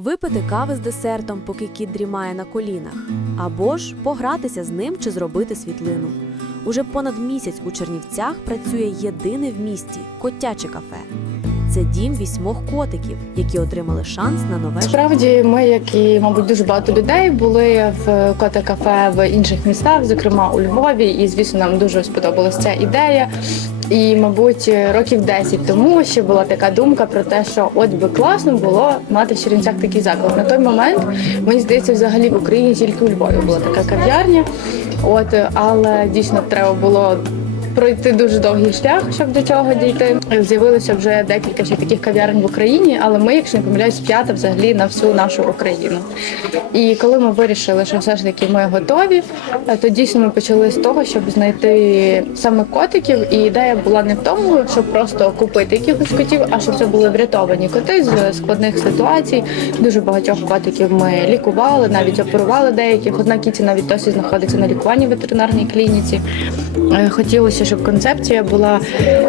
випити кави з десертом, поки кіт дрімає на колінах, або ж погратися з ним чи зробити світлину. Уже понад місяць у Чернівцях працює єдине в місті котяче кафе. Це дім вісьмох котиків, які отримали шанс на нове. Справді, ми, як і мабуть, дуже багато людей, були в коте кафе в інших містах, зокрема у Львові, і звісно, нам дуже сподобалася ця ідея. І, мабуть, років 10 тому ще була така думка про те, що от би класно було мати в Чернівцях такий заклад. На той момент мені здається, взагалі в Україні тільки у Львові була така кав'ярня. От, але дійсно треба було пройти дуже довгий шлях, щоб до цього дійти. З'явилося вже декілька ще таких кав'ярень в Україні, але ми, якщо не помиляюсь, п'ята взагалі на всю нашу Україну. І коли ми вирішили, що все ж таки ми готові, то дійсно ми почали з того, щоб знайти саме котиків. І ідея була не в тому, щоб просто купити якихось котів, а щоб це були врятовані коти з складних ситуацій. Дуже багатьох котиків ми лікували, навіть оперували деяких. Одна кіті навіть досі знаходиться на лікуванні в ветеринарній клініці. Е, Хотілося, щоб концепція була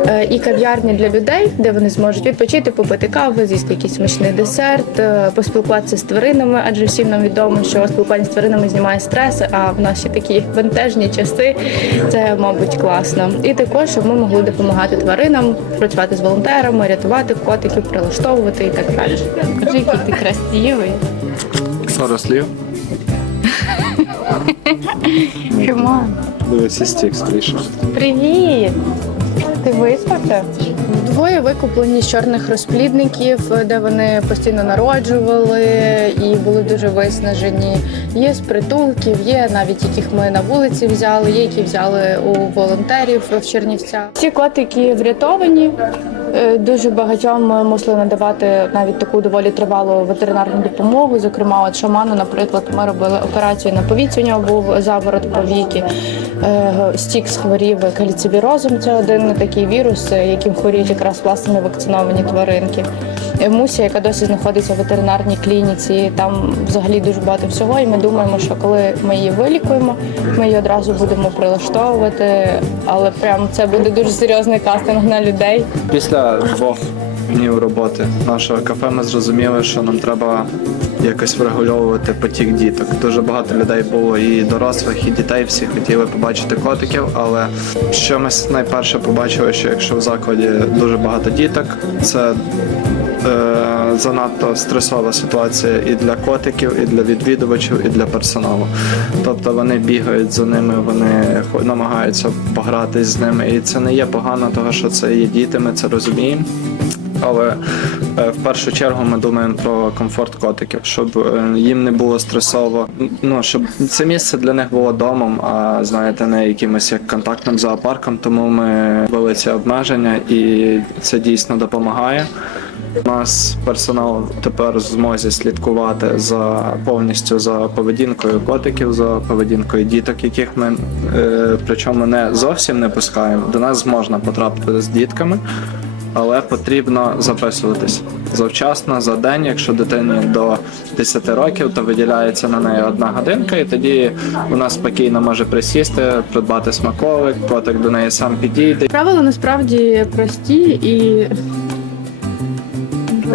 е, і кав'ярня для людей, де вони зможуть відпочити, попити каву, з'їсти якийсь смачний десерт, е, поспілкуватися з тваринами, адже всім нам відомо, що спілкування з тваринами знімає стреси, а в наші такі бентежні часи це, мабуть, класно. І також, щоб ми могли допомагати тваринам, працювати з волонтерами, рятувати котиків, прилаштовувати і так далі. Кажи, який ти красивий. Пару слів. Чому? Дивися стік скоріше. Привіт! Ти виспався? Двоє викуплені з чорних розплідників, де вони постійно народжували і були дуже виснажені. Є з притулків, є навіть яких ми на вулиці взяли, є які взяли у волонтерів в Чернівцях. Ці котики врятовані. Е, Дуже багатьом ми мусили надавати навіть таку доволі тривалу ветеринарну допомогу. Зокрема, от шаману, наприклад, ми робили операцію на повіці. У нього був заворот повіки. стік схворів хворів каліцевірозом. Це один такий вірус, е, яким хворіють якраз власне вакциновані тваринки. Муся, яка досі знаходиться в ветеринарній клініці, там взагалі дуже багато всього. І ми думаємо, що коли ми її вилікуємо, ми її одразу будемо прилаштовувати. Але прям це буде дуже серйозний кастинг на людей. Після двох днів роботи нашого кафе ми зрозуміли, що нам треба якось врегульовувати потік діток. Дуже багато людей було і дорослих, і дітей. Всі хотіли побачити котиків. Але що ми найперше побачили, що якщо в закладі дуже багато діток, це занадто стресова ситуація і для котиків, і для відвідувачів, і для персоналу. Тобто вони бігають за ними, вони намагаються погратись з ними. І це не є погано, того що це є діти, ми це розуміємо. Але е, в першу чергу ми думаємо про комфорт котиків, щоб е, їм не було стресово. Ну щоб це місце для них було домом, а знаєте, не якимось як контактним зоопарком. Тому ми ввели ці обмеження, і це дійсно допомагає. У нас персонал тепер в змозі слідкувати за повністю за поведінкою котиків, за поведінкою діток, яких ми е, причому не зовсім не пускаємо. До нас можна потрапити з дітками, але потрібно записуватись завчасно за день. Якщо дитині до 10 років, то виділяється на неї одна годинка, і тоді вона спокійно може присісти, придбати смаколик, котик до неї сам підійде. Правила насправді прості і.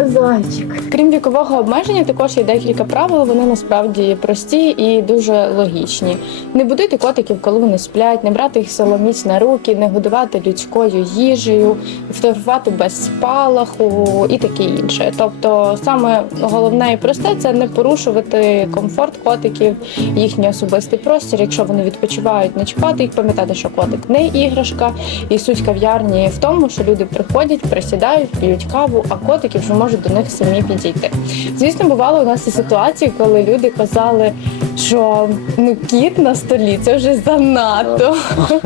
Зайчик. Крім вікового обмеження, також є декілька правил. Вони насправді прості і дуже логічні. Не будити котиків, коли вони сплять, не брати їх соломіць на руки, не годувати людською їжею, фотографувати без спалаху і таке інше. Тобто, саме головне і просте це не порушувати комфорт котиків, їхній особистий простір. Якщо вони відпочивають, не чіпати їх, пам'ятати, що котик не іграшка, і суть кав'ярні в тому, що люди приходять, присідають, п'ють каву, а котики вже можуть до них самі підійти. Звісно, бувало у нас і ситуації, коли люди казали, що ну кіт на столі це вже занадто.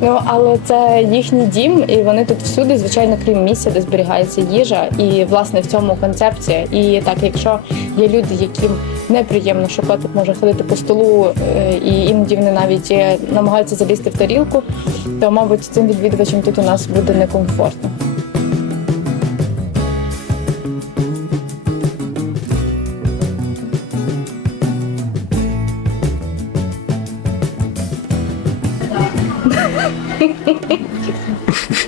Ну але це їхній дім, і вони тут всюди, звичайно, крім місця, де зберігається їжа, і власне в цьому концепція. І так, якщо є люди, яким неприємно, що котик може ходити по столу, е, і іноді вони навіть е, намагаються залізти в тарілку, то мабуть цим відвідувачам тут у нас буде некомфортно. Hehehehe